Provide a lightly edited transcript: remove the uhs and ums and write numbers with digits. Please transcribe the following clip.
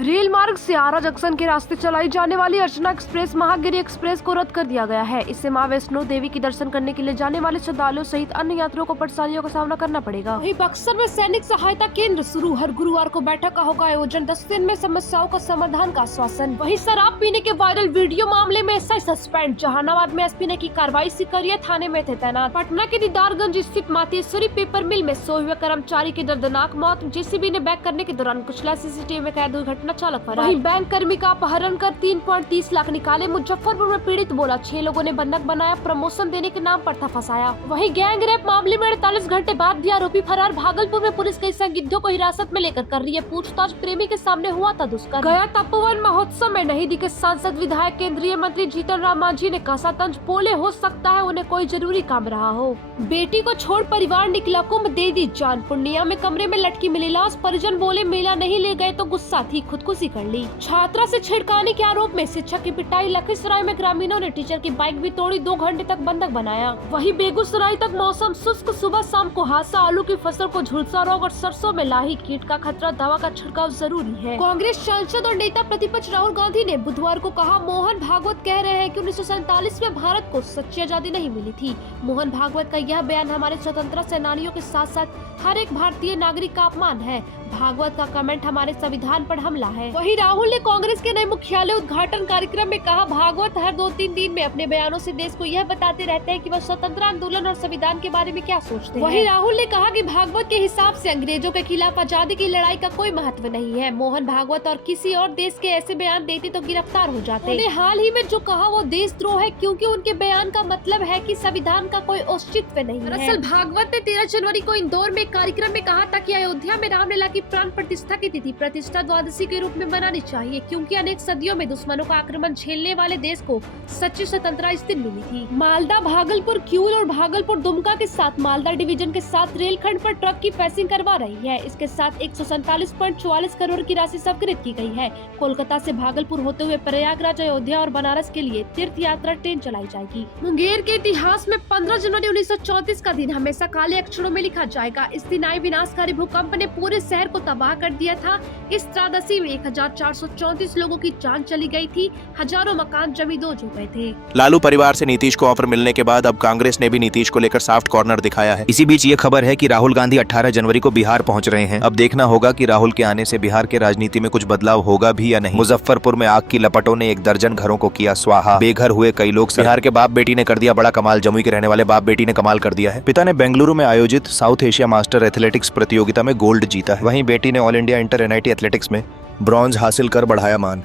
Rail मार्ग से आरा junction के रास्ते चलाई जाने वाली अर्चना एक्सप्रेस महागिरी एक्सप्रेस को रद्द कर दिया गया है। इससे मां वैष्णो देवी की दर्शन करने के लिए जाने वाले श्रद्धालुओं सहित अन्य यात्रियों को परेशानियों का सामना करना पड़ेगा। वहीं बक्सर में सैनिक सहायता केंद्र शुरू, हर गुरुवार को बैठक का होगा आयोजन, 10 दिन में समस्याओं का समाधान का आश्वासन। वहीं शराब पीने के वायरल वीडियो मामले में एसआई सस्पेंड, जहानाबाद में एसपी ने की कार्रवाई, सिकरिया थाने में थे तैनात। पटना के दीदारगंज स्थित मातेश्वरी पेपर मिल में सोए हुए कर्मचारी की दर्दनाक मौत, जेसीबी ने बैक करने के दौरान कुचला, सीसीटीवी में कैद हुई घटना चालक फरार। वहीं बैंक कर्मी का अपहरण कर 3.30 लाख निकाले, मुजफ्फरपुर में पीड़ित बोला 6 लोगों ने बंधक बनाया, प्रमोशन देने के नाम पर था फंसाया। वहीं गैंग रेप मामले में 48 घंटे बाद भी आरोपी फरार, भागलपुर में पुलिस कई संदिग्धों को हिरासत में लेकर कर रही है पूछताछ, प्रेमी के सामने हुआ था दुष्कर्म। गया तपोवन महोत्सव में नहीं दिखे सांसद विधायक, केंद्रीय मंत्री जीतन राम मांझी ने कहा तंज बोले हो सकता है उन्हें कोई जरूरी काम रहा हो। बेटी को छोड़ परिवार निकला, कुंभ दे दी जान, पूर्णिया में कमरे में लटकी मिली लाश, परिजन बोले मेला नहीं ले गए तो गुस्सा थी, खुदकुशी कर ली। छात्रा से छेड़खानी के आरोप में शिक्षक की पिटाई, लखीसराय में ग्रामीणों ने टीचर की बाइक भी तोड़ी, 2 घंटे तक बंधक बनाया। वहीं बेगूसराय तक मौसम शुष्क, सुबह शाम को हादसा, आलू की फसल को झुलसा रोग और सरसों में लाही कीट का खतरा, दवा का छिड़काव जरूरी है। कांग्रेस सांसद और नेता प्रतिपक्ष राहुल गांधी ने बुधवार को कहा मोहन भागवत कह रहे हैं कि 1947 में भारत को सच्ची आजादी नहीं मिली थी। मोहन भागवत का यह बयान हमारे स्वतंत्रता सेनानियों के साथ साथ हर एक भारतीय नागरिक का अपमान है। भागवत का कमेंट हमारे संविधान पर हमला है। वहीं राहुल ने कांग्रेस के नए मुख्यालय उद्घाटन कार्यक्रम में कहा भागवत हर 2-3 दिन में अपने बयानों से देश को यह बताते रहते हैं कि वह स्वतंत्रता आंदोलन और संविधान के बारे में क्या सोचते हैं। वहीं राहुल ने कहा कि भागवत के हिसाब से अंग्रेजों के खिलाफ आजादी की लड़ाई का कोई महत्व नहीं है। मोहन भागवत और किसी और देश के ऐसे बयान देते तो गिरफ्तार हो जाते। उन्हें हाल ही में जो कहा वो देशद्रोह है, क्योंकि उनके बयान का मतलब है कि संविधान का कोई औचित्य नहीं है। दरअसल भागवत ने 13 जनवरी को इंदौर में कार्यक्रम में कहा था कि अयोध्या में रामलला की प्राण प्रतिष्ठा की तिथि प्रतिष्ठा द्वादशी के रूप में मनानी चाहिए, क्योंकि अनेक सदियों में दुश्मनों का आक्रमण झेलने वाले देश को सच्ची स्वतंत्रता इस दिन मिली थी। मालदा भागलपुर क्यूल और भागलपुर दुमका के साथ मालदा डिवीजन के साथ रेलखंड पर ट्रक की पैसिंग करवा रही है। इसके साथ 147.44 करोड़ की राशि स्वीकृत की गई है। कोलकाता से भागलपुर होते हुए प्रयागराज, अयोध्या और बनारस के लिए तीर्थ यात्रा ट्रेन चलाई जाएगी। मुंगेर के इतिहास में 15 जनवरी 1934 का दिन हमेशा काले अक्षरों में लिखा जाएगा। इस दिन आए विनाशकारी भूकंप ने पूरे शहर को तबाह कर दिया था। इस त्रासदी में 1434 लोगों की जान चली गई थी, हजारों मकान जमींदोज हो गए थे। लालू परिवार से नीतीश को ऑफर मिलने के बाद अब कांग्रेस ने भी नीतीश को लेकर सॉफ्ट कॉर्नर दिखाया है। इसी बीच ये खबर है कि राहुल गांधी 18 जनवरी को बिहार पहुंच रहे हैं। अब देखना होगा कि राहुल के आने से बिहार के राजनीति में कुछ बदलाव होगा भी या नहीं। मुजफ्फरपुर में आग की लपटों ने 1 दर्जन घरों को किया स्वाहा, बेघर हुए कई लोग। बिहार के बाप बेटी ने कर दिया बड़ा कमाल, जमुई के रहने वाले बाप बेटी ने कमाल कर दिया है। पिता ने बेंगलुरु में आयोजित साउथ एशिया मास्टर एथलेटिक्स प्रतियोगिता में गोल्ड जीता है, वहीं बेटी ने all India inter NIT athletics में ब्रॉन्ज हासिल कर बढ़ाया मान।